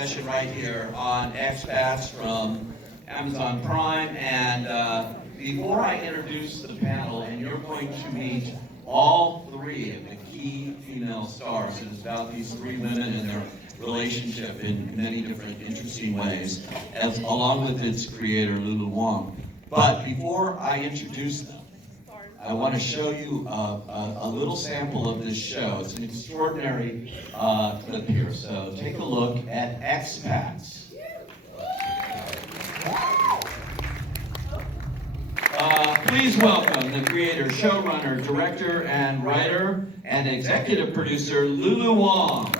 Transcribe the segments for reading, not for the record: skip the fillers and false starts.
session right here on Expats from Amazon Prime. And before I introduce the panel, and you're going to meet all three of the key female stars, it is about these three women and their relationship in many different interesting ways, along with its creator, Lulu Wong. But before I introduce them, I want to show you a little sample of this show. It's an extraordinary clip here. So take a look at Expats. Please welcome the creator, showrunner, director, and writer, and executive producer, Lulu Wong.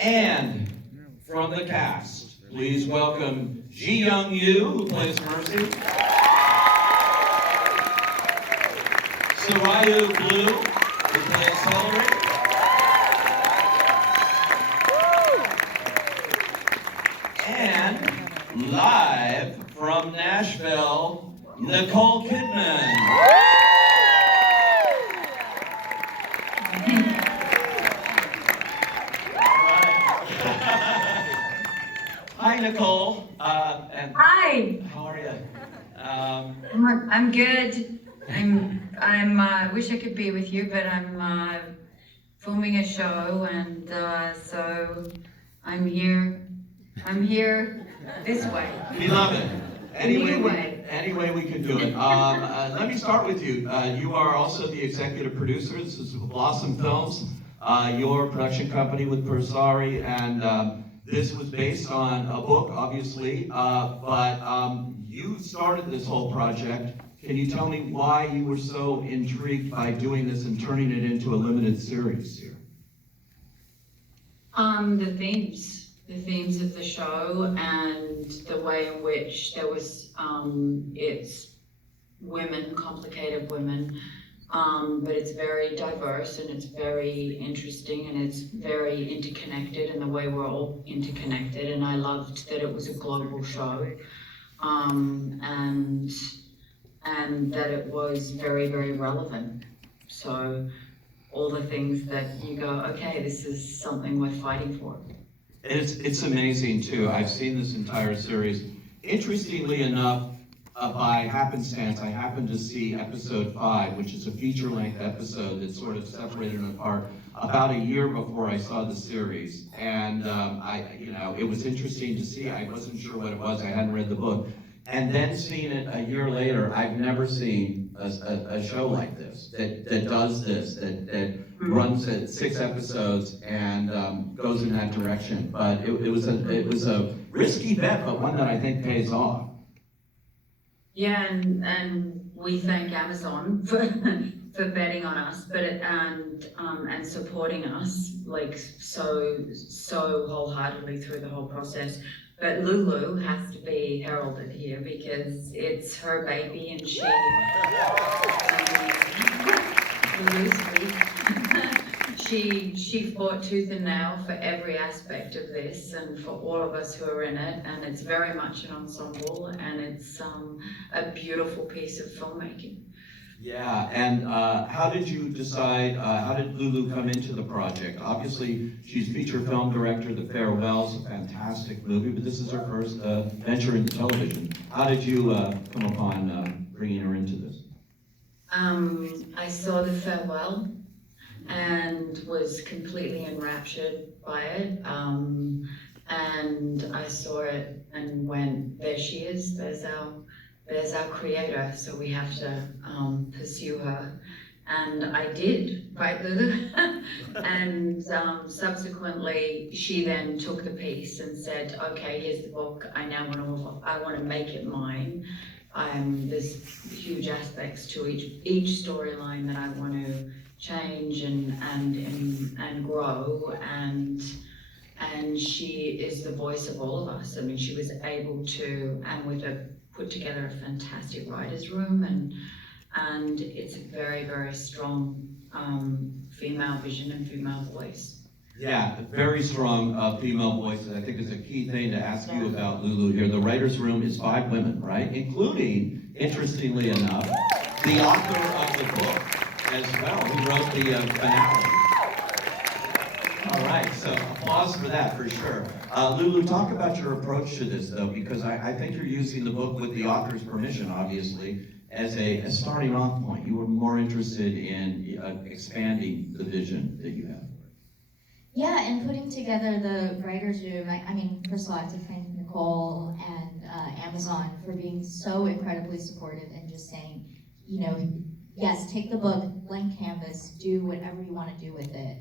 And from the cast, please welcome Ji Young Yu, who plays Mercy, Sarayu Blue, who plays Hillary, and live from Nashville, Nicole Kidman. Hi, Nicole. Hi. How are you? I'm good. I wish I could be with you, but I'm filming a show, and so I'm here. I'm here this way. We love it. Any way we can do it. Let me start with you. You are also the executive producer. This is Blossom Films, your production company with Persari, and this was based on a book, obviously, but you started this whole project. Can you tell me why you were so intrigued by doing this and turning it into a limited series here? The themes of the show, and the way in which there was, it's women, complicated women, but it's very diverse, and it's very interesting, and it's very interconnected in the way we're all interconnected, and I loved that it was a global show, and that it was very, very relevant. So all the things that you go, okay, this is something worth fighting for. It's amazing too. I've seen this entire series. Interestingly enough, by happenstance, I happened to see episode 5, which is a feature-length episode that's sort of separated apart, about a year before I saw the series. And it was interesting to see. I wasn't sure what it was. I hadn't read the book. And then seeing it a year later, I've never seen a show like this that does this, that runs at 6 episodes and goes in that direction. But it was a risky bet, but one that I think pays off. Yeah, and we thank Amazon for betting on us, but and supporting us like so wholeheartedly through the whole process. But Lulu has to be heralded here because it's her baby, and she fought tooth and nail for every aspect of this, and for all of us who are in it, and it's very much an ensemble, and it's a beautiful piece of filmmaking. Yeah, and how did you decide, how did Lulu come into the project? Obviously, she's feature film director. The Farewell's a fantastic movie, but this is her first venture into television. How did you come upon bringing her into this? I saw The Farewell and was completely enraptured by it. And I saw it and went, there she is, there's our creator, so we have to pursue her. And I did, right, Lulu? And subsequently, she then took the piece and said, okay, here's the book, I want to make it mine. There's huge aspects to each storyline that I want to change and grow, and she is the voice of all of us. I mean, she was able to, and put together a fantastic writer's room, and it's a very, very strong female vision and female voice. Yeah, a very strong female voice, and I think it's a key thing to ask you about, Lulu, here. The writer's room is 5 women, right? Including, interestingly enough, the author of the book as well, who wrote the finale. All right, so applause for that, for sure. Lulu, talk about your approach to this, though, because I think you're using the book with the author's permission, obviously, as a starting off point. You were more interested in expanding the vision that you have. Yeah, and putting together the writer's room, I mean, first of all, I have to thank Nicole and Amazon for being so incredibly supportive and just saying, you know, yes, take the book, blank canvas, do whatever you want to do with it.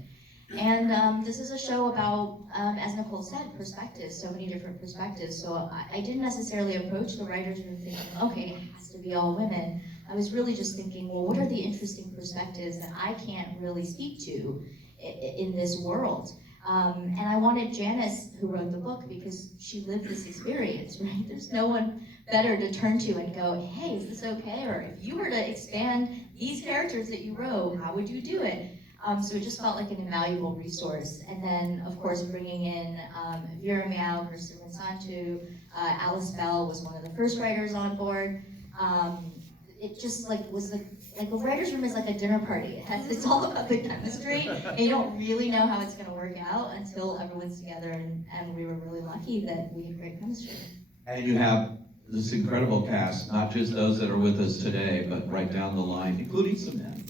And this is a show about, as Nicole said, perspectives, so many different perspectives. So I didn't necessarily approach the writer's room thinking, okay, it has to be all women. I was really just thinking, well, what are the interesting perspectives that I can't really speak to in this world? And I wanted Janice, who wrote the book, because she lived this experience, right? There's no one better to turn to and go, hey, is this okay? Or if you were to expand these characters that you wrote, how would you do it? So it just felt like an invaluable resource. And then, of course, bringing in Vera Miao, Kirsten Santu, Alice Bell was one of the first writers on board. It just was like a writer's room is like a dinner party. It's all about the chemistry, and you don't really know how it's going to work out until everyone's together. And we were really lucky that we had great chemistry. And you have this incredible cast, not just those that are with us today, but right down the line, including some men.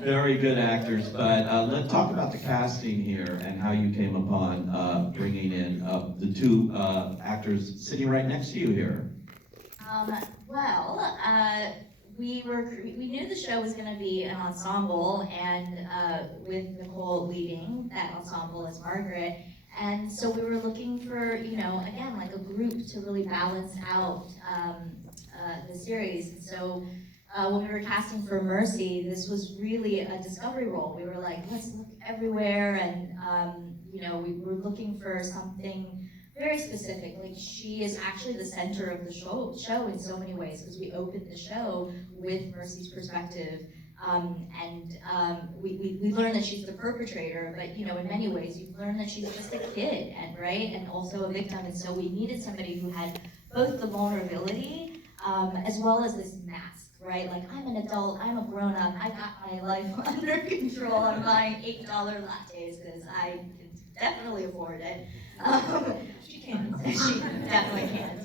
Very good actors, but let's talk about the casting here and how you came upon bringing in the two actors sitting right next to you here. We knew the show was going to be an ensemble, and with Nicole leading that ensemble as Margaret. And so we were looking for, again, like a group to really balance out the series. And so when we were casting for Mercy, this was really a discovery role. We were like, let's look everywhere, and we were looking for something very specific. Like, she is actually the center of the show in so many ways, because we opened the show with Mercy's perspective. We learn that she's the perpetrator, but in many ways you learn that she's just a kid, and also a victim. And so we needed somebody who had both the vulnerability as well as this mask, right? Like, I'm an adult, I'm a grown up, I got my life under control. I'm buying $8 lattes because I can definitely afford it. She can. She definitely can't.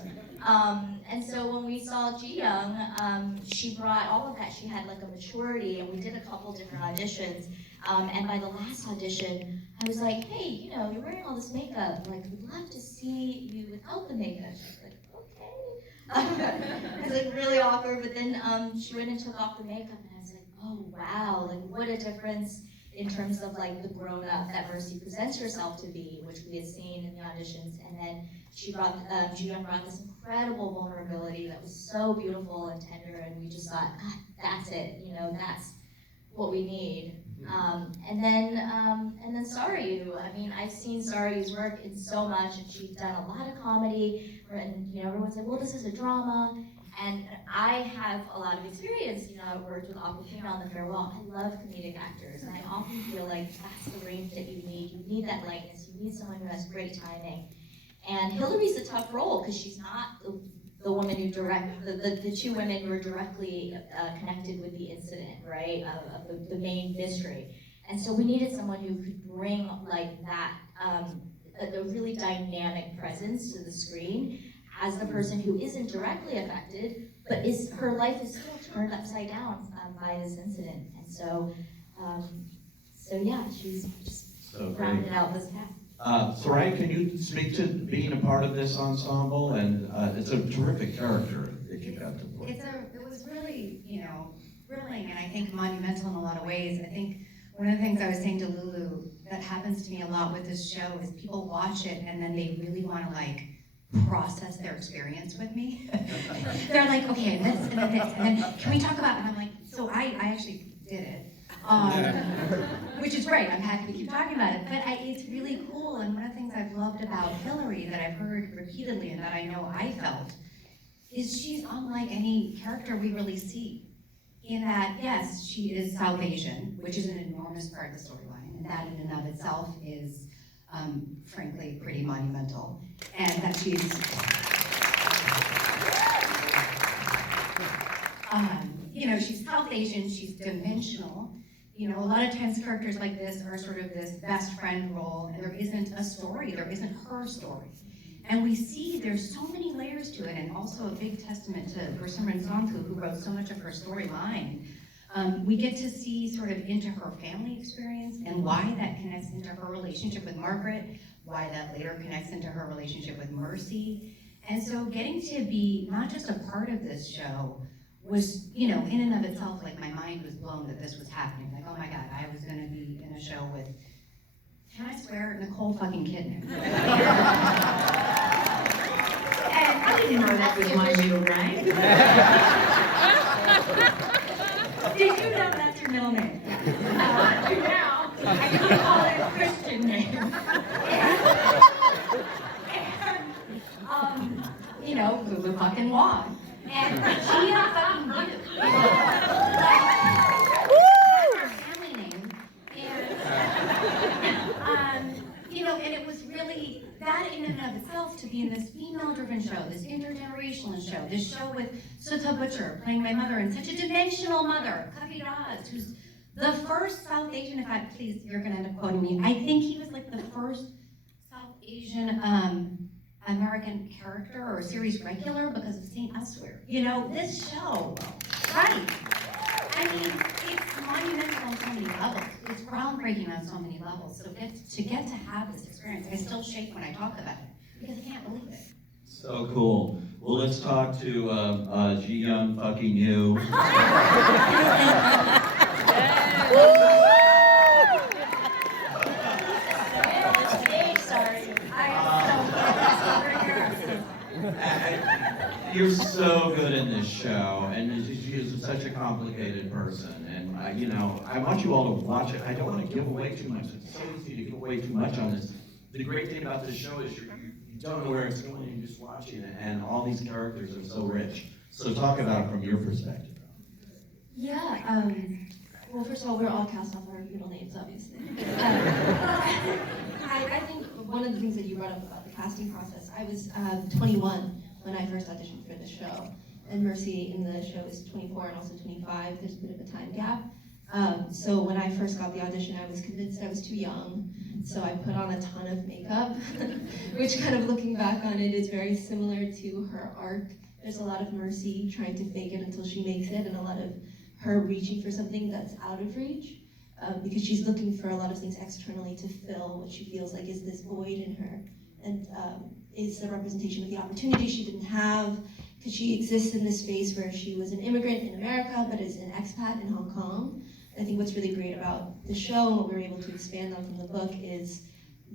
And so when we saw Ji Young, she brought all of that. She had like a maturity, and we did a couple different auditions. And by the last audition, I was like, hey, you're wearing all this makeup. Like, we'd love to see you without the makeup. She's like, okay. It was like really awkward, but then she went and took off the makeup, and I was like, oh wow, like what a difference in terms of like the grown-up that Mercy presents herself to be, which we had seen in the auditions. And then Ji Young brought this incredible vulnerability that was so beautiful and tender, and we just thought, God, that's it, that's what we need. And then Sarayu. I mean, I've seen Sarayu's work in so much, and she's done a lot of comedy, and everyone's like, well, this is a drama. And I have a lot of experience. I've worked with Aquafina on The Farewell. I love comedic actors, and I often feel like that's the range that you need. You need that lightness. You need someone who has great timing. And Hillary's a tough role because she's not the woman who the two women who are directly connected with the incident, right, of the main mystery. And so we needed someone who could bring like that, a really dynamic presence to the screen as the person who isn't directly affected, but her life is still turned upside down by this incident. And so yeah, she's just rounded out this cast. Sarayu, can you speak to being a part of this ensemble? And it's a terrific character that you got to play. It was really, thrilling, and I think monumental in a lot of ways. I think one of the things I was saying to Lulu that happens to me a lot with this show is people watch it and then they really want to like process their experience with me. They're like, okay, this and then this, and then can we talk about? And I'm like, so I actually did it. Which is great, I'm happy to keep talking about it, but it's really cool. And one of the things I've loved about Hillary that I've heard repeatedly and that I know I felt is she's unlike any character we really see. In that, yes, she is South Asian, which is an enormous part of the storyline, and that in and of itself is, frankly, pretty monumental. And that she's Asian, she's dimensional. You know, a lot of times characters like this are sort of this best friend role, and there isn't a story, there isn't her story. And we see there's so many layers to it, and also a big testament to Simran Songkoo, who wrote so much of her storyline. We get to see sort of into her family experience and why that connects into her relationship with Margaret, why that later connects into her relationship with Mercy. And so getting to be not just a part of this show was, you know, in and of itself, like my mind was blown that this was happening. Like, oh my God, I was gonna be in a show with, can I swear, Nicole fucking Kidman. And I didn't know that was my middle name. did you know that's your middle name? I do now. I can call it a Christian name. And, you know, Lulu fucking Wong. And she fucking knew. Her family name. And, you know, and it was really, that in and of itself, to be in this female-driven show, this intergenerational show, this show with Sutta Butcher playing my mother, and such a dimensional mother, Kavi Raz, who's the first South Asian, if I, please, you're gonna end up quoting me, I think he was like the first South Asian American character or series regular because of St. Elsewhere. You know, this show, right? I mean, it's monumental on so many levels. It's groundbreaking on so many levels. So to get to have this experience, I still shake when I talk about it because I can't believe it. So cool. Well, let's talk to Ji Young fucking you. You're so good in this show, and she is such a complicated person. And you know, I want you all to watch it. I don't want to give away too much. It's so easy to give away too much on this. The great thing about this show is you don't know where it's going. You're just watching it, and all these characters are so rich. So talk about it from your perspective. Yeah. Well, first of all, we're all cast off our middle names, obviously. I think one of the things that you brought up about the casting process, I was 21 when I first auditioned for the show, and Mercy in the show is 24 and also 25. There's a bit of a time gap. So when I first got the audition, I was convinced I was too young, so I put on a ton of makeup, which kind of looking back on it is very similar to her arc. There's a lot of Mercy trying to fake it until she makes it, and a lot of her reaching for something that's out of reach, because she's looking for a lot of things externally to fill what she feels like is this void in her, and is the representation of the opportunity she didn't have, because she exists in this space where she was an immigrant in America, but is an expat in Hong Kong. I think what's really great about the show and what we were able to expand on from the book is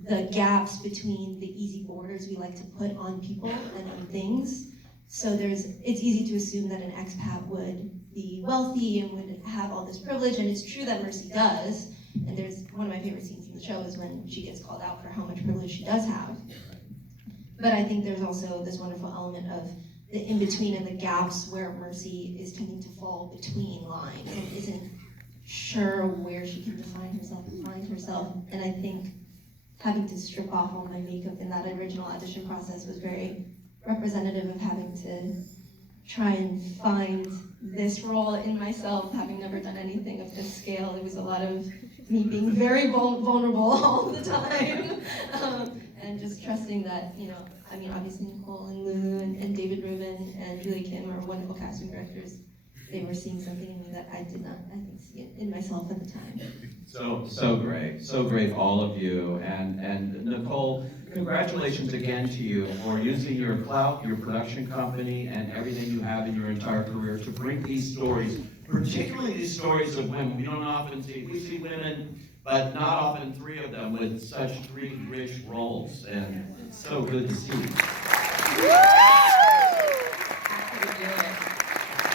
the gaps between the easy borders we like to put on people and on things. So it's easy to assume that an expat would be wealthy and would have all this privilege, and it's true that Mercy does. And there's one of my favorite scenes in the show is when she gets called out for how much privilege she does have. But I think there's also this wonderful element of the in-between and the gaps where Mercy is tending to fall between lines and isn't sure where she can define herself and find herself. And I think having to strip off all my makeup in that original audition process was very representative of having to try and find this role in myself, having never done anything of this scale. It was a lot of me being very vulnerable all the time, and just trusting that, you know, I mean, obviously Nicole and Lulu and David Rubin and Julie Kim are wonderful casting directors. They were seeing something in me that I did not, I think, see it in myself at the time. So great, all of you. And Nicole, congratulations again to you for using your clout, your production company, and everything you have in your entire career to bring these stories, particularly these stories of women. We don't often see, we see women, but not often three of them with such three rich roles. And it's so good to see.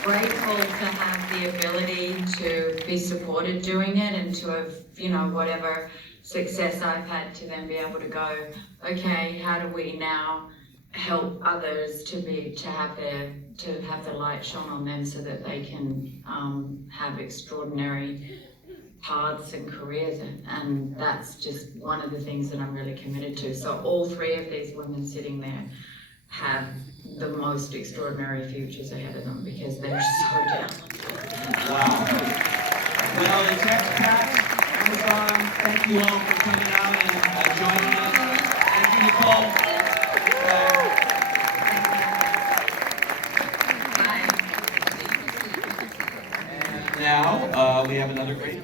Grateful to have the ability to be supported doing it and to have, you know, whatever success I've had, to then be able to go, okay, how do we now help others to have the light shone on them so that they can have extraordinary paths and careers, and that's just one of the things that I'm really committed to. So all three of these women sitting there have the most extraordinary futures ahead of them because they're so talented. Wow. Well, it's Expats, Amazon, thank you all for coming out and joining us. Thank you, Nicole. And now, we have another great